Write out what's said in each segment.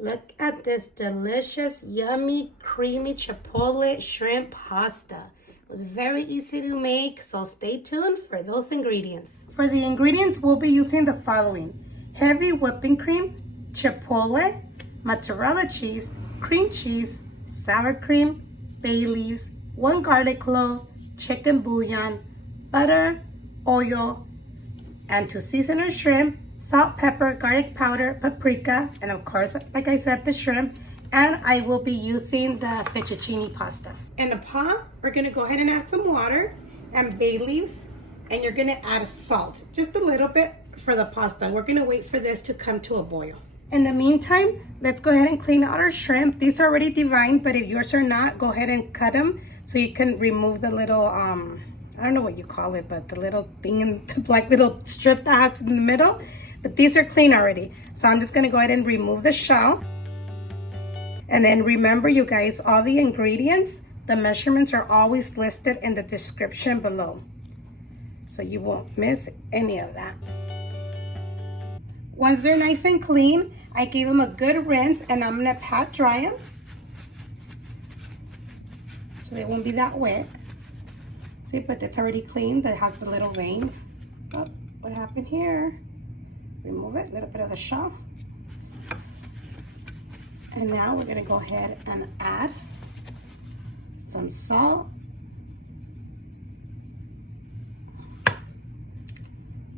Look at this delicious, yummy, creamy Chipotle shrimp pasta. It was very easy to make, so stay tuned for those ingredients. For the ingredients, we'll be using the following: heavy whipping cream, Chipotle, mozzarella cheese, cream cheese, sour cream, bay leaves, 1 garlic clove, chicken bouillon, butter, oil, and to season our shrimp, salt, pepper, garlic powder, paprika, and of course, like I said, the shrimp. And I will be using the fettuccine pasta. In a pot, we're gonna go ahead and add some water and bay leaves, and you're gonna add salt, just a little bit for the pasta. We're gonna wait for this to come to a boil. In the meantime, let's go ahead and clean out our shrimp. These are already divined, but if yours are not, go ahead and cut them so you can remove the little, I don't know what you call it, but the little thing in the black little strip that has in the middle. But these are clean already. So I'm just gonna go ahead and remove the shell. And then remember, you guys, all the ingredients, the measurements are always listed in the description below, so you won't miss any of that. Once they're nice and clean, I gave them a good rinse, and I'm gonna pat dry them so they won't be that wet. See, but it's already clean. That has the little vein. Oh, what happened here? Remove it, a little bit of the shell. And now we're gonna go ahead and add some salt,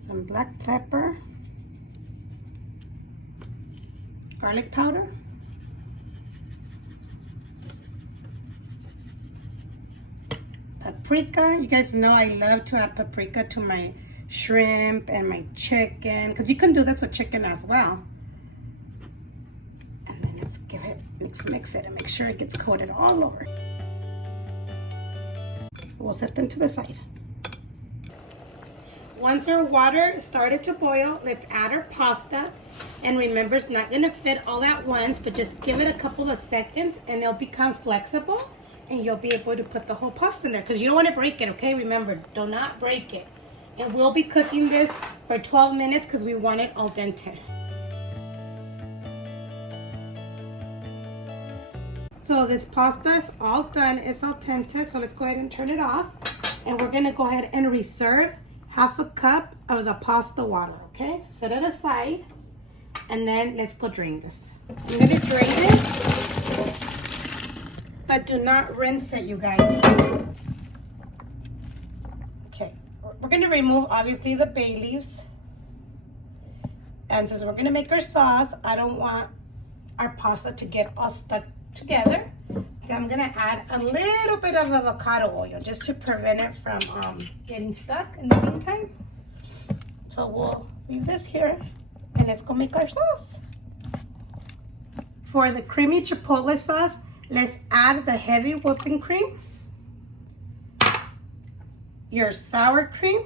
some black pepper, garlic powder, paprika. You guys know I love to add paprika to my shrimp and my chicken, because you can do this with chicken as well. And then let's give it, mix it and make sure it gets coated all over. We'll set them to the side. Once our water started to boil, let's add our pasta. And remember, it's not gonna fit all at once, but just give it a couple of seconds and it'll become flexible, and you'll be able to put the whole pasta in there, because you don't want to break it, okay? Remember, do not break it. And we'll be cooking this for 12 minutes because we want it al dente. So this pasta is all done, it's al dente, so let's go ahead and turn it off. And we're gonna go ahead and reserve half a cup of the pasta water, okay? Set it aside, and then let's go drain this. I'm gonna drain it, but do not rinse it, you guys. Okay, we're gonna remove, obviously, the bay leaves. And since we're gonna make our sauce, I don't want our pasta to get all stuck together. So I'm gonna add a little bit of avocado oil just to prevent it from getting stuck in the meantime. So we'll leave this here and let's go make our sauce. For the creamy Chipotle sauce, let's add the heavy whipping cream, your sour cream,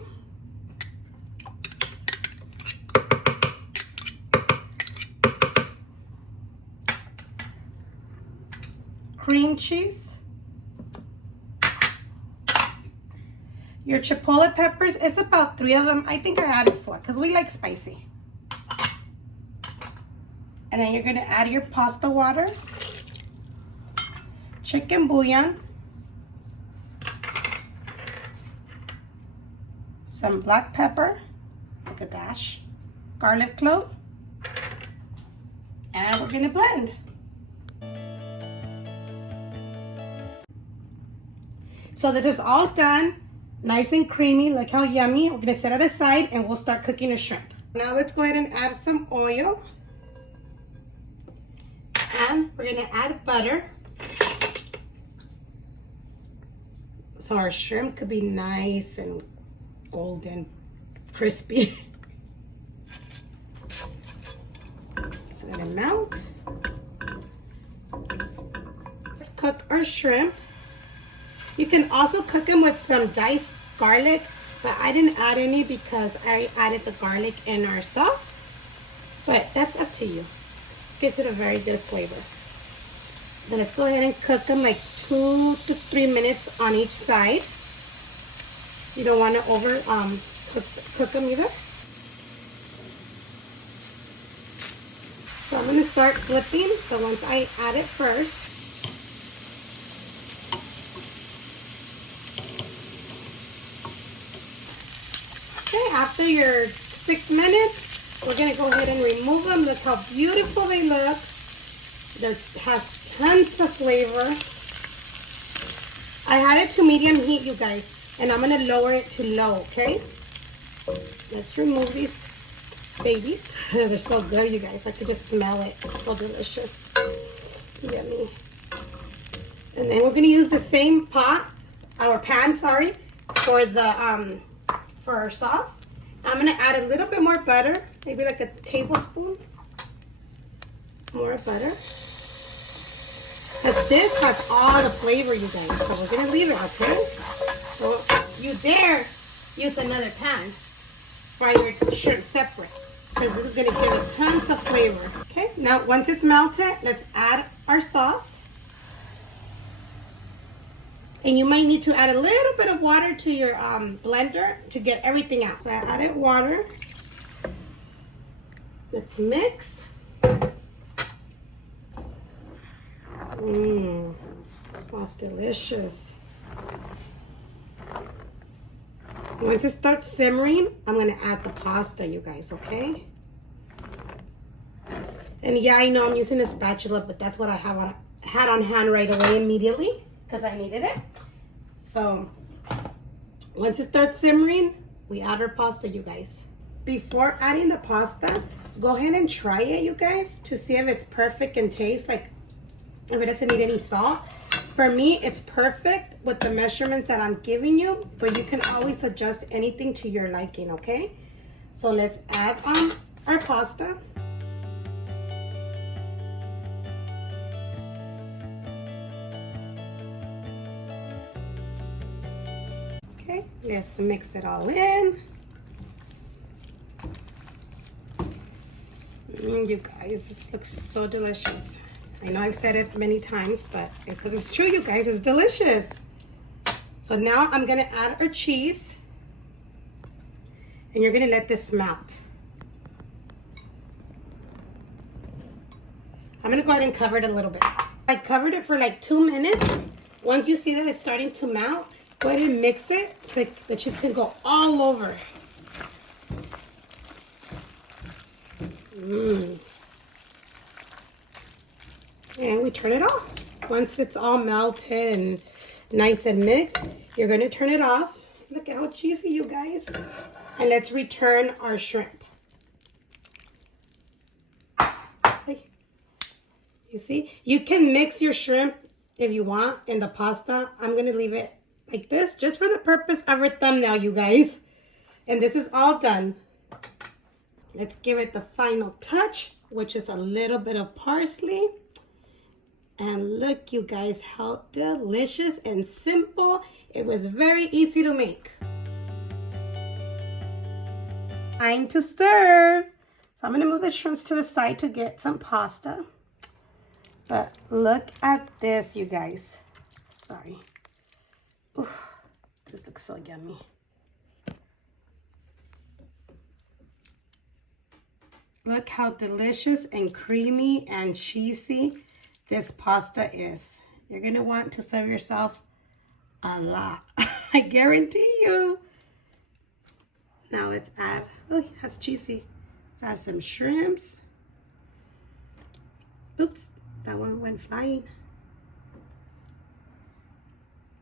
cream cheese, your Chipotle peppers. It's about 3 of them. I think I added 4 because we like spicy. And then you're gonna add your pasta water, chicken bouillon, some black pepper, like a dash, garlic clove, and we're gonna blend. So this is all done, nice and creamy. Look how yummy. We're gonna set it aside and we'll start cooking the shrimp. Now let's go ahead and add some oil. And we're gonna add butter. So our shrimp could be nice and golden, crispy. So let it melt. Let's cook our shrimp. You can also cook them with some diced garlic, but I didn't add any because I added the garlic in our sauce. But that's up to you. Gives it a very good flavor. Then let's go ahead and cook them like 2 to 3 minutes on each side. You don't want to cook them either. So I'm gonna start flipping the ones I added first. Okay, after your 6 minutes, we're gonna go ahead and remove them. Look how beautiful they look. That has tons of flavor. I had it to medium heat, you guys, and I'm gonna lower it to low, okay? Let's remove these babies. They're so good, you guys. I could just smell it. So delicious. Yummy. And then we're gonna use the same pan, for our sauce. I'm gonna add a little bit more butter, maybe like a tablespoon more butter. Because this has all the flavor, you guys. So we're gonna leave it, okay? So you dare use another pan. Fry your shrimp separate, because this is gonna give it tons of flavor. Okay, now once it's melted, let's add our sauce. And you might need to add a little bit of water to your blender to get everything out. So I added water. Let's mix. Smells delicious. Once it starts simmering, I'm gonna add the pasta, you guys, okay? And yeah, I know I'm using a spatula, but that's what I had on hand right away immediately, because I needed it. So once it starts simmering, we add our pasta, you guys. Before adding the pasta, go ahead and try it, you guys, to see if it's perfect in taste, like if it doesn't need any salt. For me, it's perfect with the measurements that I'm giving you, but you can always adjust anything to your liking, okay? So let's add our pasta. Okay, let's mix it all in. You guys, this looks so delicious. I know I've said it many times, but because it's true, you guys, it's delicious. So now I'm gonna add our cheese, and you're gonna let this melt. I'm gonna go ahead and cover it a little bit. I covered it for like 2 minutes. Once you see that it's starting to melt, go ahead and mix it so the cheese can go all over. And we turn it off. Once it's all melted and nice and mixed, you're gonna turn it off. Look at how cheesy, you guys. And let's return our shrimp. You see, you can mix your shrimp if you want in the pasta. I'm gonna leave it like this just for the purpose of our thumbnail, you guys. And this is all done. Let's give it the final touch, which is a little bit of parsley. And look, you guys, how delicious and simple. It was very easy to make. Time to serve. So I'm gonna move the shrimps to the side to get some pasta. But look at this, you guys. Sorry. Ooh, this looks so yummy. Look how delicious and creamy and cheesy this pasta is. You're gonna want to serve yourself a lot. I guarantee you. Now let's add, oh, that's cheesy. Let's add some shrimps. Oops, that one went flying.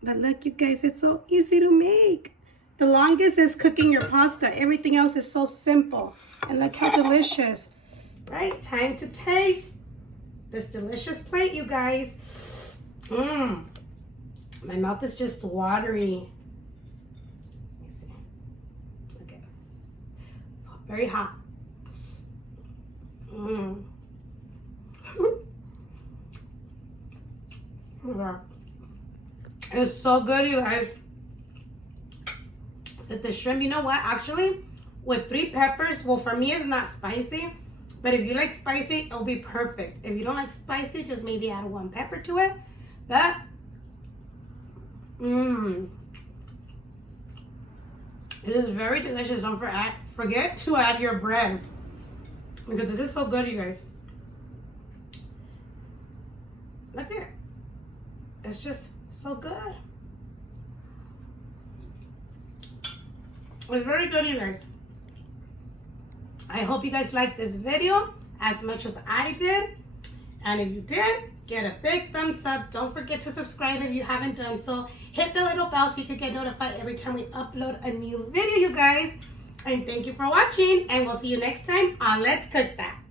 But look, you guys, it's so easy to make. The longest is cooking your pasta. Everything else is so simple. And look how delicious. Right, time to taste this delicious plate, you guys. My mouth is just watery. Let me see. Okay. Very hot. It's so good, you guys. So the shrimp, you know what? Actually, with 3 peppers, well, for me, it's not spicy. But if you like spicy, it'll be perfect. If you don't like spicy, just maybe add 1 pepper to it. But, it is very delicious. Don't forget to add your bread, because this is so good, you guys. It's just so good. It's very good, you guys. I hope you guys liked this video as much as I did. And if you did, get a big thumbs up. Don't forget to subscribe if you haven't done so. Hit the little bell so you can get notified every time we upload a new video, you guys. And thank you for watching. And we'll see you next time on Let's Cook That.